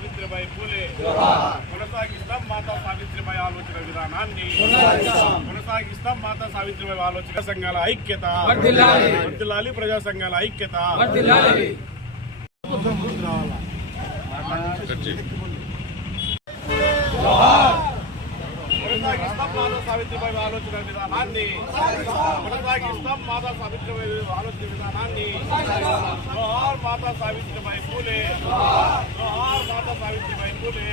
సావిత్రిబాయి పూలే. కొనసాగిస్తాం మాతా సావిత్రిబాయి ఆలోచన విధానాన్ని. కొనసాగిస్తాం. మాతా సావిత్రిబాయి ఆలోచన సంఘాల ఐక్యత. వర్ధిల్లాలి. ప్రజా సంఘాల ఐక్యత. సావిత్రిబాయి ఆలోచన విధానాన్ని కొనసాగిస్తాం. మాతా సావిత్రిబాయి ఆలోచన విధానాన్ని. జోహార్ మాతా సావిత్రిబాయి పూలే. జోహార్ మాతా సావిత్రిబాయి పూలే.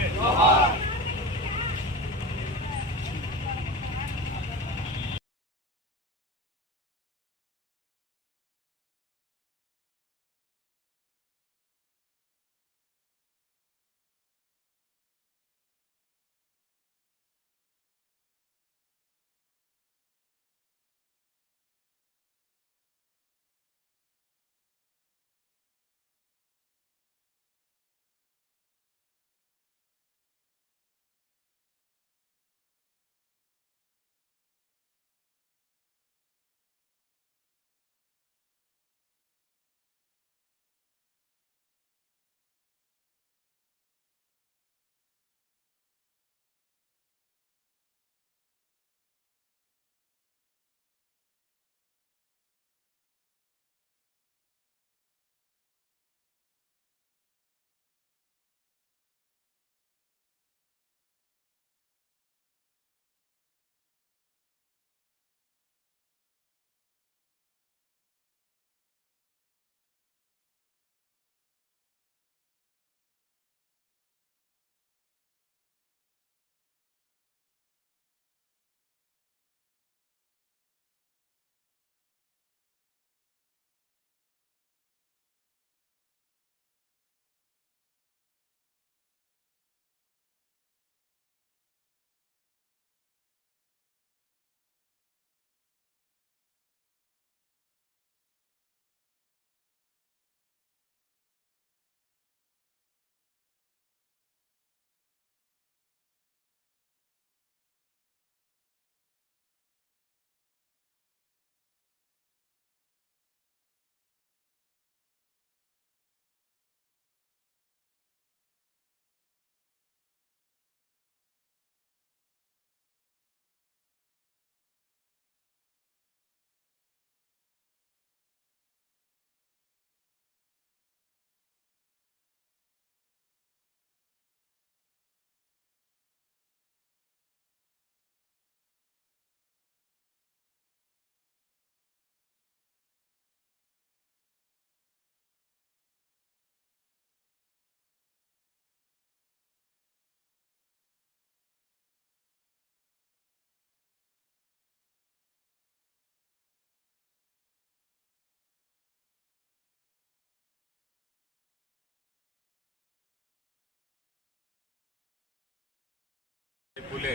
పూలే.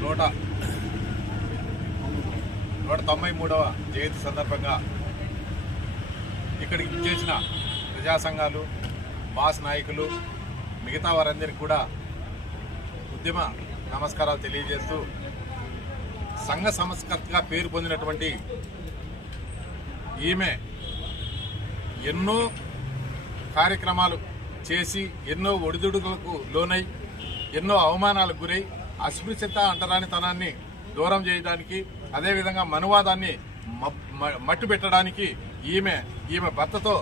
నూట నూట తొంభై మూడవ జయంతి సందర్భంగా ఇక్కడికి చేసిన ప్రజా సంఘాలు బాస్ నాయకులు మిగతా వారందరికీ కూడా ఉద్యమ నమస్కారాలు తెలియజేస్తూ సంఘ సంస్కర్తగా పేరు పొందినటువంటి ఈమె ఎన్నో కార్యక్రమాలు చేసి ఎన్నో ఒడిదుడుకులకు లోనై ఎన్నో అవమానాలకు గురై అస్పృశ్యత అంటరానితనాన్ని దూరం చేయడానికి అదేవిధంగా మనువాదాన్ని మ- మ- మట్టు పెట్టడానికి ఈమె ఈమె భర్తతో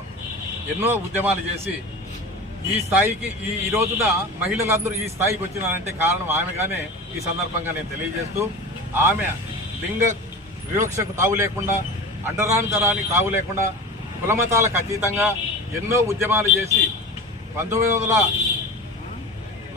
ఎన్నో ఉద్యమాలు చేసి ఈ స్థాయికి ఈ ఈ రోజున మహిళలందరూ ఈ స్థాయికి వచ్చినారంటే కారణం ఆమెగానే ఈ సందర్భంగా నేను తెలియజేస్తూ ఆమె లింగ వివక్షకు తావు లేకుండా అండరాని తరానికి తావు లేకుండా కులమతాలకు అతీతంగా ఎన్నో ఉద్యమాలు చేసి పంతొమ్మిది వందల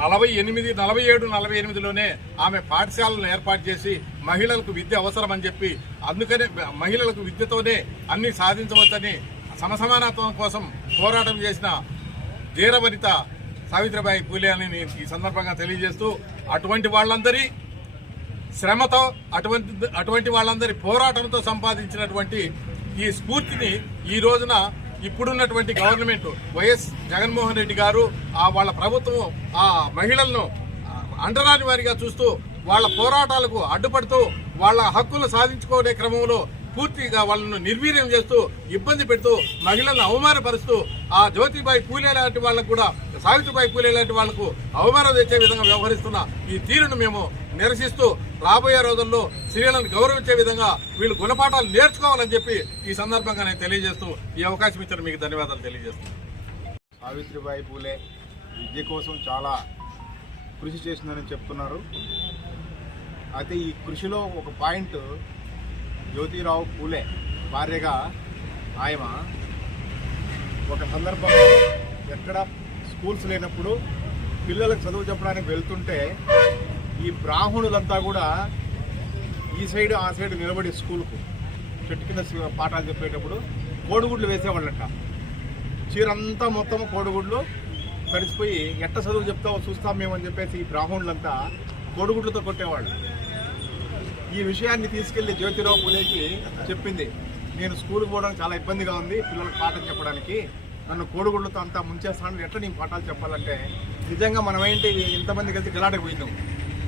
నలభై ఎనిమిది నలభై ఏడు నలభై ఎనిమిదిలోనే ఆమె పాఠశాలను ఏర్పాటు చేసి మహిళలకు విద్య అవసరమని చెప్పి అందుకనే మహిళలకు విద్యతోనే అన్ని సాధించవచ్చని సమసమానత్వం కోసం పోరాటం చేసిన ధీరవనిత సావిత్రిబాయి పూలే అని నేను ఈ సందర్భంగా తెలియజేస్తూ అటువంటి వాళ్ళందరి శ్రమతో అటువంటి అటువంటి వాళ్ళందరి పోరాటంతో సంపాదించినటువంటి ఈ స్ఫూర్తిని ఈ రోజున ఇప్పుడున్నటువంటి గవర్నమెంట్ వైఎస్ జగన్మోహన్ రెడ్డి గారు ఆ వాళ్ళ ప్రభుత్వం ఆ మహిళలను అండరాని వారిగా చూస్తూ వాళ్ళ పోరాటాలకు అడ్డుపడుతూ వాళ్ళ హక్కులు సాధించుకునే క్రమంలో పూర్తిగా వాళ్ళను నిర్వీర్యం చేస్తూ ఇబ్బంది పెడుతూ మహిళలను అవమానపరుస్తూ ఆ జ్యోతిబాయి పూలే లాంటి వాళ్ళకు కూడా సావిత్రిబాయి పూలే లాంటి వాళ్ళకు అవమానం తెచ్చే విధంగా వ్యవహరిస్తున్న ఈ తీరును మేము నిరసిస్తూ రాబోయే రోజుల్లో స్త్రీలను గౌరవించే విధంగా వీళ్ళు గుణపాఠాలు నేర్చుకోవాలని చెప్పి ఈ సందర్భంగా నేను తెలియజేస్తూ ఈ అవకాశం ఇచ్చిన మీకు ధన్యవాదాలు తెలియజేస్తున్నాను. సావిత్రిబాయి పూలే విద్య కోసం చాలా కృషి చేసిందని చెప్తున్నారు. అయితే ఈ కృషిలో ఒక పాయింట్ జ్యోతిరావు పూలే భార్యగా ఆయమ ఒక సందర్భంలో ఎక్కడ స్కూల్స్ లేనప్పుడు పిల్లలకు చదువు చెప్పడానికి వెళ్తుంటే ఈ బ్రాహ్మణులంతా కూడా ఈ సైడ్ ఆ సైడ్ నిలబడి స్కూల్కు చెట్టు కింద పాఠాలు చెప్పేటప్పుడు కోడిగుడ్లు వేసేవాళ్ళంట. చీరంతా మొత్తం కోడిగుడ్లు తడిసిపోయి ఎట్ట చదువు చెప్తావో చూస్తాం మేమని చెప్పేసి ఈ బ్రాహ్మణులంతా కోడిగుడ్లతో కొట్టేవాళ్ళు. ఈ విషయాన్ని తీసుకెళ్ళి జ్యోతిరావు పూలేకి చెప్పింది. నేను స్కూల్కి పోవడానికి చాలా ఇబ్బందిగా ఉంది పిల్లలకు పాఠం చెప్పడానికి. నన్ను కోడిగుడ్లతో అంతా ముంచేస్తాను ఎట్లా నేను పాఠాలు చెప్పాలంటే నిజంగా మనం ఏంటి ఇంతమంది కలిసి గలాటకు పోయినాం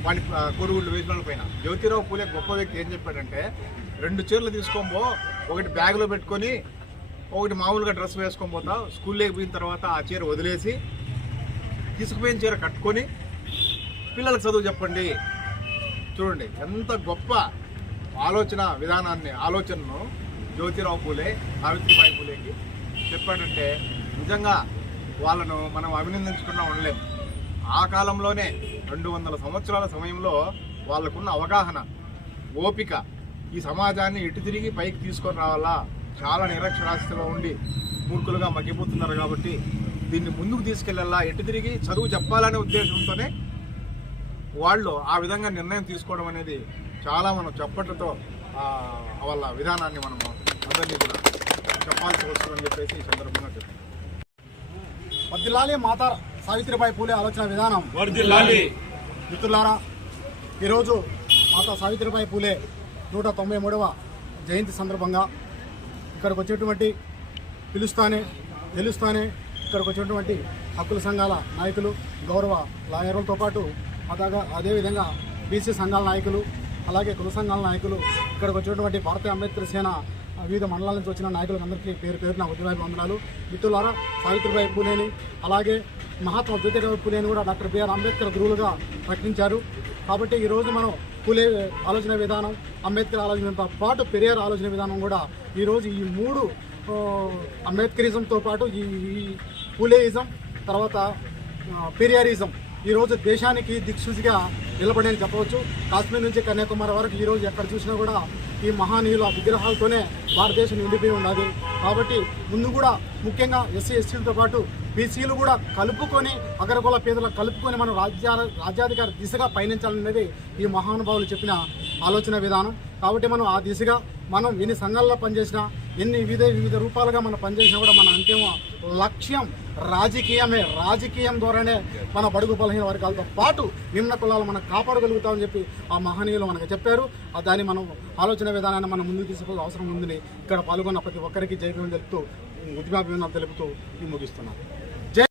వాడి ఆ, కోడిగుడ్లు వేసిన పైన. జ్యోతిరావు పూలే గొప్ప వ్యక్తి ఏం చెప్పాడంటే రెండు చీరలు తీసుకోబో ఒకటి బ్యాగ్లో పెట్టుకొని ఒకటి మామూలుగా డ్రెస్ వేసుకొని పోతా. స్కూల్లోకి పోయిన తర్వాత ఆ చీర వదిలేసి తీసుకుపోయిన చీర కట్టుకొని పిల్లలకు చదువు చెప్పండి. చూడండి ఎంత గొప్ప ఆలోచన విధానాన్ని ఆలోచనను జ్యోతిరావు పూలే సావిత్రిబాయి పూలేకి చెప్పాడంటే నిజంగా వాళ్ళను మనం అభినందించకుండా ఉండలేము ఆ కాలంలోనే రెండు వందల సంవత్సరాల సమయంలో వాళ్ళకున్న అవగాహన ఓపిక ఈ సమాజాన్ని ఎటు తిరిగి పైకి తీసుకొని రావాలా? చాలా నిరక్షరాస్యతలో ఉండి మూర్ఖులుగా మగ్గిపోతున్నారు కాబట్టి దీన్ని ముందుకు తీసుకెళ్ళాలా ఎటు తిరిగి చదువు చెప్పాలనే ఉద్దేశంతోనే వాళ్ళు ఆ విధంగా నిర్ణయం తీసుకోవడం అనేది చాలా మనం చప్పట్లతో వాళ్ళ విధానాన్ని మనము అందరినీ కూడా చెప్పాల్సి వస్తుందని చెప్పేసి ఈ సందర్భంగా చెప్తాను వర్దిల్లాలి మాతా సావిత్రిబాయి పూలే ఆలోచన విధానం. మిత్రులారా ఈరోజు మాతా సావిత్రిబాయి పూలే నూట తొంభై మూడవ జయంతి సందర్భంగా ఇక్కడికి వచ్చేటువంటి పిలుస్తానే తెలుస్తానే ఇక్కడికి వచ్చేటువంటి హక్కుల సంఘాల నాయకులు గౌరవ లాయర్లతో పాటు అదాగా అదేవిధంగా బీసీ సంఘాల నాయకులు అలాగే కుల సంఘాల నాయకులు ఇక్కడికి వచ్చినటువంటి భారతీయ అంబేద్కర్ సేన వివిధ మండలాల నుంచి వచ్చిన నాయకులందరికీ పేరు పేరు పేరున ఉద్యమాభి వందనాలు. మిత్రులారా సావిత్రిబాయి పూలేని అలాగే మహాత్మా జ్యోతిరావు పూలేని కూడా డాక్టర్ బిఆర్ అంబేద్కర్ గురువులుగా ప్రకటించారు. కాబట్టి ఈరోజు మనం పూలే ఆలోచన విధానం అంబేద్కర్ ఆలోచనతో పాటు పెరియార్ ఆలోచన విధానం కూడా ఈరోజు ఈ మూడు అంబేద్కరిజంతో పాటు ఈ ఈ పూలేయిజం తర్వాత పెరియారిజం ఈరోజు దేశానికి దిక్సూచిగా నిలబడేని చెప్పవచ్చు. కాశ్మీర్ నుంచి కన్యాకుమారి వరకు ఈరోజు ఎక్కడ చూసినా కూడా ఈ మహానీయుల విగ్రహాలతోనే భారతదేశం నిండిపోయి ఉన్నది. కాబట్టి ముందు కూడా ముఖ్యంగా ఎస్సీ ఎస్టీలతో పాటు బీసీలు కూడా కలుపుకొని అగ్రకుల పేదలకు కలుపుకొని మనం రాజ్యాల రాజ్యాధికార దిశగా పయనించాలనేది ఈ మహానుభావులు చెప్పిన ఆలోచన విధానం. కాబట్టి మనం ఆ దిశగా మనం ఎన్ని సంఘాల్లో పనిచేసినా ఎన్ని వివిధ వివిధ రూపాలుగా మనం పనిచేసినా కూడా మన అంతిమ లక్ష్యం రాజకీయమే రాజకీయం ద్వారానే మన బడుగు బలహీన వర్గాలతో పాటు నిమ్న కులాలు మనం కాపాడగలుగుతామని చెప్పి ఆ మహనీయులు మనకు చెప్పారు. దాని దాన్ని మనం ఆలోచన విధానాన్ని మనం ముందుకు తీసుకోవాల్సిన అవసరం ఉందని ఇక్కడ పాల్గొన్న ప్రతి ఒక్కరికి జైభీం తెలుపుతూ ఉద్యమాభిమానం తెలుపుతూ ముగిస్తున్నాను.